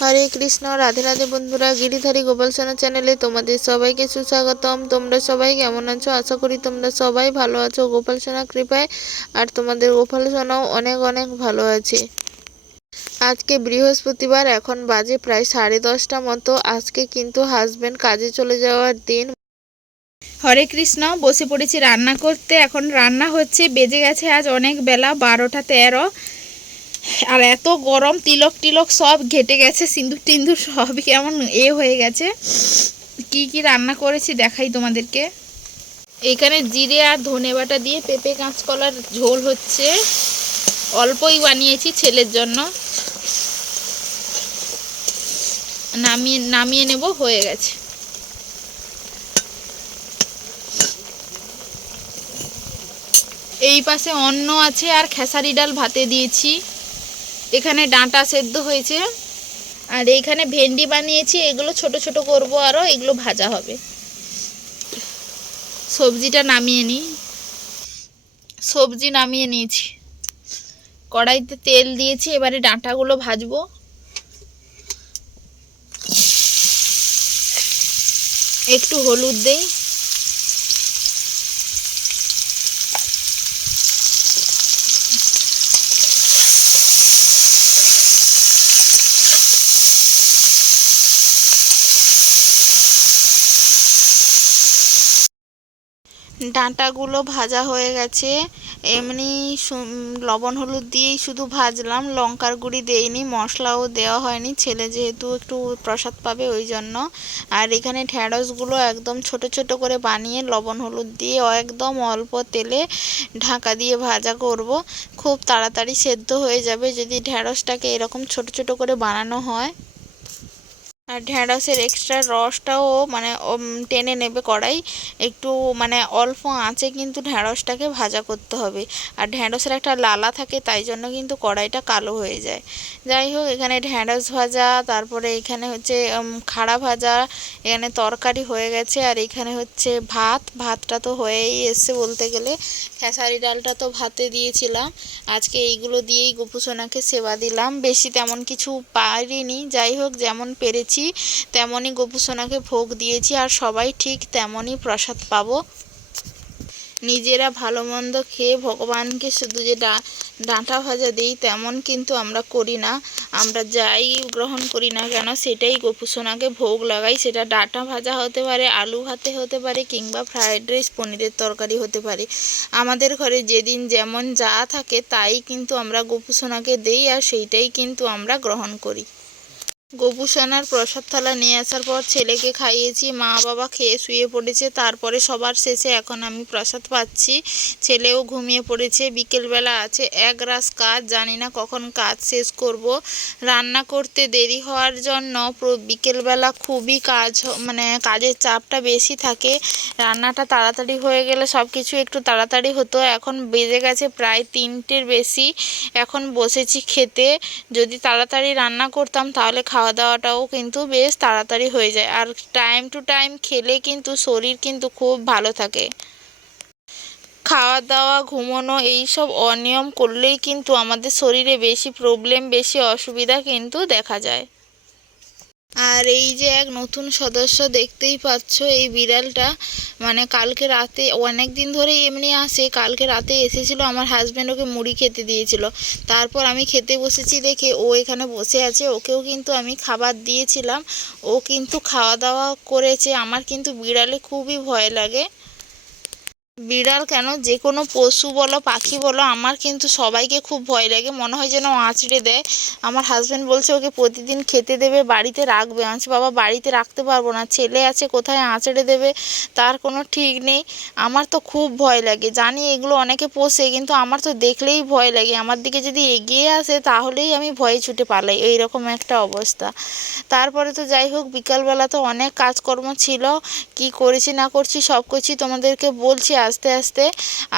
হরে কৃষ্ণ, রাধে রাধে বন্ধুরা, গিরিধারী গোপাল সোনা চ্যানেলে তোমাদের সবাইকে সুস্বাগতম। তোমরা সবাই কেমন আছো? আশা করি তোমরা সবাই ভালো আছো গোপাল সোনা কৃপায়। আর তোমাদের গোপাল সোনাও অনেক অনেক ভালো আছে। আজকে বৃহস্পতিবার, এখন বাজে প্রায় 10:30টা মতো। আজকে কিন্তু হাজবেন্ড কাজে চলে যাওয়ার দিন। হরে কৃষ্ণ, বসে পড়েছি রান্না করতে। এখন রান্না হচ্ছে, বেজে গেছে আজ অনেক বেলা 12টা 13। আর এত গরম, তিলক টিলক সব ঘেটে গেছে, সিন্দুর টিন্দুর সবই কেমন হয়ে গেছে। কি কি রান্না করেছি দেখাই তোমাদেরকে। এখানে জিরে আর ধনে বাটা দিয়ে পেঁপে কাঁচকলার ঝোল হচ্ছে। অল্পই বানিয়েছি ছেলের জন্য। নামিয়ে নেব, হয়ে গেছে। এই পাশে অন্ন আছে আর খেসারি ডাল ভাতে দিয়েছি। এখানে ডাঁটা সেদ্ধ হয়েছে। আর এইখানে ভেন্ডি বানিয়েছি, এগুলো ছোট ছোট করব, আরও এগুলো ভাজা হবে। সবজি নামিয়ে নিয়েছি। কড়াইতে তেল দিয়েছি, এবারে ডাঁটাগুলো ভাজবো। একটু হলুদ দেই। ডাঁটাগুলো ভাজা হয়ে গেছে। এমনি লবণ হলুদ দিয়েই শুধু ভাজলাম, লঙ্কার গুঁড়ি দেইনি, মশলাও দেওয়া হয়নি। ছেলে যেহেতু একটু প্রসাদ পাবে ওই জন্য। আর এখানে ঢ্যাঁড়সগুলো একদম ছোট ছোট করে বানিয়ে লবণ হলুদ দিয়ে একদম অল্প তেলে ঢাকা দিয়ে ভাজা করব। খুব তাড়াতাড়ি সেদ্ধ হয়ে যাবে যদি ঢ্যাঁড়সটাকে এরকম ছোট ছোট করে বানানো হয়। আর ঢ্যাঁড়সের এক্সট্রা রসটাও টেনে নেবে কড়াই। একটু অল্প আঁচে কিন্তু ঢ্যাঁড়সটাকে ভাজা করতে হবে। আর ঢ্যাঁড়সের একটা লালা থাকে, তাই জন্য কিন্তু কড়াইটা কালো হয়ে যায়। যাই হোক, এখানে ঢ্যাঁড়স ভাজা, তারপরে এখানে হচ্ছে খাড়া ভাজা, এখানে তরকারি হয়ে গেছে। আর এখানে হচ্ছে ভাতটা তো হয়েই এসছে বলতে গেলে। খেসারি ডালটা তো ভাতে দিয়েছিলাম। আজকে এইগুলো দিয়েই গোপুসোনাকে সেবা দিলাম। বেশি তেমন কিছু পারিনি, যাই হোক যেমন পেরেছি তেমনই গোপুসোনাকে ভোগ দিয়েছি। আর সবাই ঠিক তেমনই প্রসাদ পাবো। নিজেরা ভালো মন্দ খেয়ে ভগবানকে শুধু যে ডাঁটা ভাজা দিই তেমন কিন্তু আমরা করি না। আমরা যাই গ্রহণ করি না কেন সেটাই গোপুসোনাকে ভোগ লাগাই। সেটা ডাঁটা ভাজা হতে পারে, আলু ভাতে হতে পারে, কিংবা ফ্রায়েড রাইস, পনিরের তরকারি হতে পারে। আমাদের ঘরে যেদিন যেমন যা থাকে তাই কিন্তু আমরা গোপুসোনাকে দেই, আর সেইটাই কিন্তু আমরা গ্রহণ করি। গোপুসোনার প্রসাদ থালা নিয়ে আসার পর ছেলেকে খাইয়েছি, মা বাবা খেয়ে শুয়ে পড়েছে। তারপরে সবার শেষে এখন আমি প্রসাদ পাচ্ছি। ছেলেও ঘুমিয়ে পড়েছে। বিকেলবেলা আছে এক রাস কাজ, জানি না কখন কাজ শেষ করব। রান্না করতে দেরি হওয়ার জন্য বিকেলবেলা খুবই কাজের চাপটা বেশি থাকে। রান্নাটা তাড়াতাড়ি হয়ে গেলে সব কিছু একটু তাড়াতাড়ি হতো। এখন বেজে গেছে প্রায় 3টের বেশি। এখন বসেছি খেতে। যদি তাড়াতাড়ি রান্না করতাম তাহলে খাওয়া দাওয়াটাও কিন্তু বেশ তাড়াতাড়ি হয়ে যায়। আর টাইম টু টাইম খেলে কিন্তু শরীর কিন্তু খুব ভালো থাকে। খাওয়া দাওয়া, ঘুমানো এইসব অনিয়ম করলেই কিন্তু আমাদের শরীরে বেশি প্রবলেম, বেশি অসুবিধা কিন্তু দেখা যায়। আর এই যে এক নতুন সদস্য দেখতেই পাচ্ছ, এই বিড়ালটা কালকে রাতে, অনেক দিন ধরেই এমনি আসে। কালকে রাতে এসেছিলো, আমার হাজব্যান্ড ওকে মুড়ি খেতে দিয়েছিল। তারপর আমি খেতে বসেছি দেখে ও এখানে বসে আছে। ওকেও কিন্তু আমি খাবার দিয়েছিলাম, ও কিন্তু খাওয়া দাওয়া করেছে। আমার কিন্তু বিড়ালে খুবই ভয় লাগে। বিড়াল কেন, যে কোনো পশু বলো, পাখি বলো, আমার কিন্তু সবাইকে খুব ভয় লাগে। মনে হয় যেন আঁচড়ে দেয়। আমার হাজব্যান্ড বলছে ওকে প্রতিদিন খেতে দেবে, বাড়িতে রাখবে। আমি বলছি বাবা বাড়িতে রাখতে পারবো না, ছেলে আছে, কোথায় আঁচড়ে দেবে তার কোনো ঠিক নেই। আমার তো খুব ভয় লাগে। জানি এগুলো অনেকে পোষে, কিন্তু আমার তো দেখলেই ভয় লাগে। আমার দিকে যদি এগিয়ে আসে তাহলেই আমি ভয়ে ছুটে পালাই, এইরকম একটা অবস্থা। তারপরে তো যাই হোক, বিকালবেলা তো অনেক কাজকর্ম ছিল। কি করেছি না করছি সব কিছু তোমাদেরকে বলছি। আস্তে আস্তে।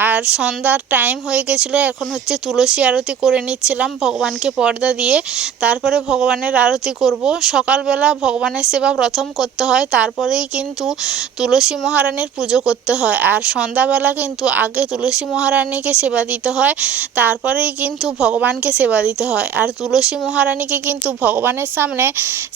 আর সন্ধ্যার টাইম হয়ে গেছিলো, এখন হচ্ছে তুলসী আরতি করে নিচ্ছিলাম ভগবানকে পর্দা দিয়ে, তারপরে ভগবানের আরতি করব। সকালবেলা ভগবানের সেবা প্রথম করতে হয়, তারপরেই কিন্তু তুলসী মহারানীর পুজো করতে হয়। আর সন্ধ্যাবেলা কিন্তু আগে তুলসী মহারানীকে সেবা দিতে হয়, তারপরেই কিন্তু ভগবানকে সেবা দিতে হয়। আর তুলসী মহারানীকে কিন্তু ভগবানের সামনে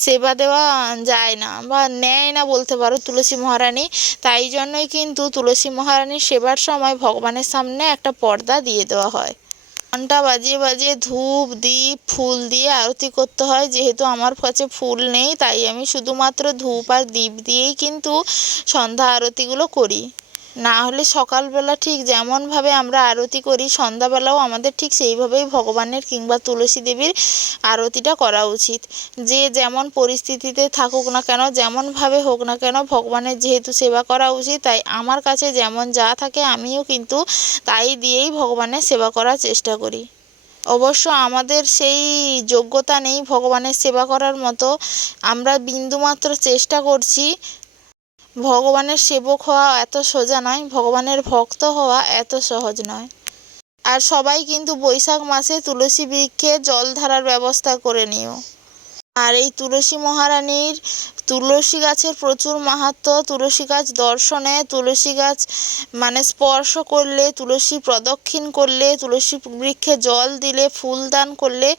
সেবা দেওয়া যায় না বা নেয় না বলতে পারো তুলসী মহারানী। তাই জন্যই কিন্তু তুলসী মহারানীর সেবার সময় ভগবানের সামনে একটা পর্দা দিয়ে দেওয়া হয়। ঘণ্টা বাজিয়ে বাজিয়ে ধূপ দ্বীপ ফুল দিয়ে আরতি করতে হয়। যেহেতু আমার কাছে ফুল নেই, তাই আমি শুধুমাত্র ধূপ আর দ্বীপ দিয়েই কিন্তু সন্ধ্যা আরতিগুলো করি। না হলে সকালবেলা ঠিক যেমনভাবে আমরা আরতি করি, সন্ধ্যাবেলাও আমাদের ঠিক সেইভাবেই ভগবানের কিংবা তুলসী দেবীর আরতিটা করা উচিত। যে যেমন পরিস্থিতিতে থাকুক না কেন, যেমনভাবে হোক না কেন, ভগবানের যেহেতু সেবা করা উচিত, তাই আমার কাছে যেমন যা থাকে আমিও কিন্তু তাই দিয়েই ভগবানের সেবা করার চেষ্টা করি। অবশ্য আমাদের সেই যোগ্যতা নেই ভগবানের সেবা করার মতো, আমরা বিন্দুমাত্র চেষ্টা করছি। ভগবানের সেবক হওয়া এত সোজা নয়, ভগবানের ভক্ত হওয়া এত সহজ নয়। আর সবাই কিন্তু বৈশাখ মাসে তুলসী বৃক্ষে জল ঢালার ব্যবস্থা করে নিও। আর এই তুলসী মহারানীর তুলসী গাছের প্রচুর মাহাত্ম্য। তুলসী গাছ দর্শনে, তুলসী গাছ মানে স্পর্শ করলে, তুলসী প্রদক্ষিণ করলে, তুলসী বৃক্ষে জল দিলে, ফুল দান করলে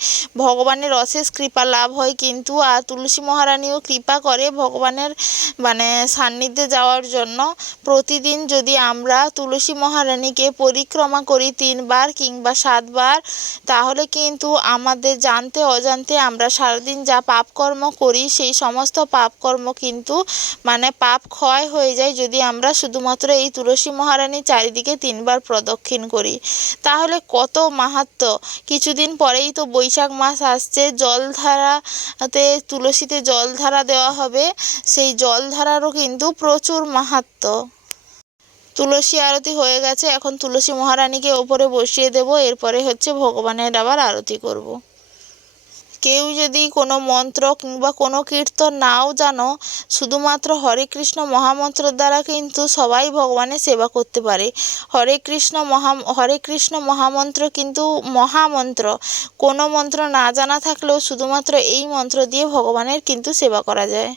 ভগবানের অশেষ কৃপা লাভ হয় কিন্তু। আর তুলসী মহারানীও কৃপা করে ভগবানের সান্নিধ্যে যাওয়ার জন্য। প্রতিদিন যদি আমরা তুলসী মহারানীকে পরিক্রমা করি 3 বার কিংবা 7 বার, তাহলে কিন্তু আমাদের জানতে অজান্তে আমরা সারাদিন যা পাপকর্ম করি সেই সমস্ত পাপকর্ম কিন্তু পাপ ক্ষয় হয়ে যায়, যদি আমরা শুধুমাত্র এই তুলসী মহারানীর চারিদিকে 3 বার প্রদক্ষিণ করি। তাহলে কত মাহাত্ম্য। কিছুদিন পরেই তো বৈশাখ মাস আসছে, জলধারাতে তুলসীতে জলধারা দেওয়া হবে, সেই জলধারারও কিন্তু প্রচুর মাহাত্ম্য। তুলসী আরতি হয়ে গেছে, এখন তুলসী মহারানীকে ওপরে বসিয়ে দেব, এরপরে হচ্ছে ভগবানের আবার আরতি করব। কেউ যদি কোনো মন্ত্র কিংবা কোনো কীর্তন নাও জানো, শুধুমাত্র হরে কৃষ্ণ মহামন্ত্র দ্বারা কিন্তু সবাই ভগবানের সেবা করতে পারে। হরে কৃষ্ণ মহামন্ত্র কিন্তু মহামন্ত্র। কোনো মন্ত্র না জানা থাকলেও শুধুমাত্র এই মন্ত্র দিয়ে ভগবানের কিন্তু সেবা করা যায়।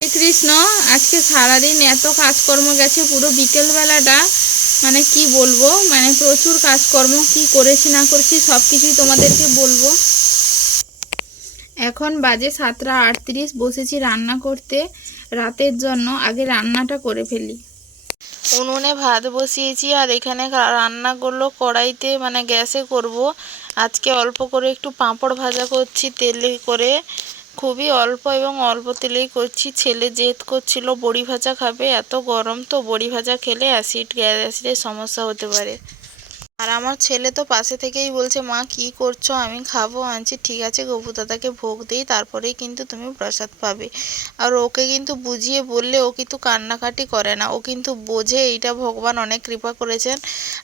কৃষ্ণ, আজকে সারাদিন এত কাজকর্ম গেছে, পুরো বিকেলবেলাটা কি বলবো, প্রচুর কাজকর্ম, কি করেছি না করেছি সব কিছুই তোমাদেরকে বলবো। এখন বাজে 7:38, বসেছি রান্না করতে রাতের জন্য। আগে রান্নাটা করে ফেলি। উনুনে ভাত বসিয়েছি, আর এখানে রান্নাগুলো কড়াইতে গ্যাসে করব। আজকে অল্প করে একটু পাঁপড় ভাজা করছি তেলে করে, খুবই অল্প এবং অল্প তেলেই করছি। ছেলে জেদ করছিল বড়ি ভাজা খাবে, এত গরম তো বড়ি ভাজা খেলে গ্যাসের সমস্যা হতে পারে। আর আমার ছেলে তো পাশে থেকেই বলছে, মা কি করছো, আমি খাবো। আনছি ঠিক আছে, গপু দাদাকে ভোগ দিই, তারপরেই কিন্তু তুমি প্রসাদ পাবে। আর ওকে কিন্তু বুঝিয়ে বললে ও কিন্তু কান্নাকাটি করে না, ও কিন্তু বোঝে এইটা ভগবান অনেক কৃপা করেছেন।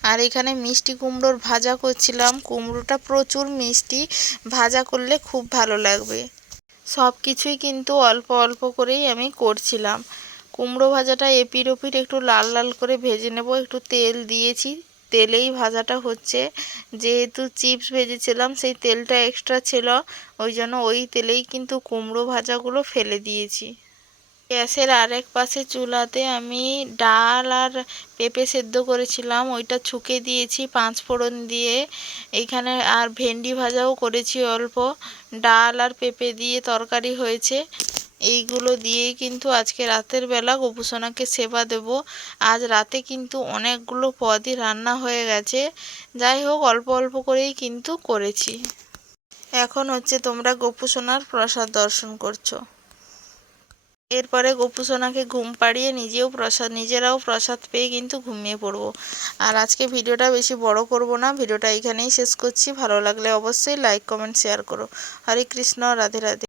আর এখানে মিষ্টি কুমড়োর ভাজা করছিলাম। কুমড়োটা প্রচুর মিষ্টি, ভাজা করলে খুব ভালো লাগবে। সব কিছুই কিন্তু অল্প অল্প করেই আমি করছিলাম। কুমড়ো ভাজাটা এপিঠ ওপিঠ একটু লাল লাল করে ভেজে নেব। একটু তেল দিয়েছি, তেলেই ভাজাটা হচ্ছে। যেহেতু চিপস ভেজেছিলাম সেই তেলটা এক্সট্রা ছিল, ওই জন্য ওই তেলেই কিন্তু কুমড়ো ভাজাগুলো ফেলে দিয়েছি। গ্যাসের আরেক পাশে চুলাতে আমি ডাল আর পেঁপে সেদ্ধ করেছিলাম, ওইটা ছুঁকে দিয়েছি 5 ফোড়ন দিয়ে। এইখানে আর ভেন্ডি ভাজাও করেছি অল্প। ডাল আর পেঁপে দিয়ে তরকারি হয়েছে। এইগুলো দিয়েই কিন্তু আজকে রাতের বেলা গোপুসোনাকে সেবা দেব। আজ রাতে কিন্তু অনেকগুলো পদই রান্না হয়ে গেছে। যাই হোক, অল্প অল্প করেই কিন্তু করেছি। এখন হচ্ছে তোমরা গোপুসোনার প্রসাদ দর্শন করছো। এরপরে গোপুসোনাকে ঘুম পাড়িয়ে নিজেরাও প্রসাদ পেয়ে কিন্তু ঘুমিয়ে পড়বো। আর আজকে ভিডিওটা বেশি বড় করব না, ভিডিওটা এখানেই শেষ করছি। ভালো লাগলে অবশ্যই লাইক কমেন্ট শেয়ার করো। হরে কৃষ্ণ, রাধে রাধে।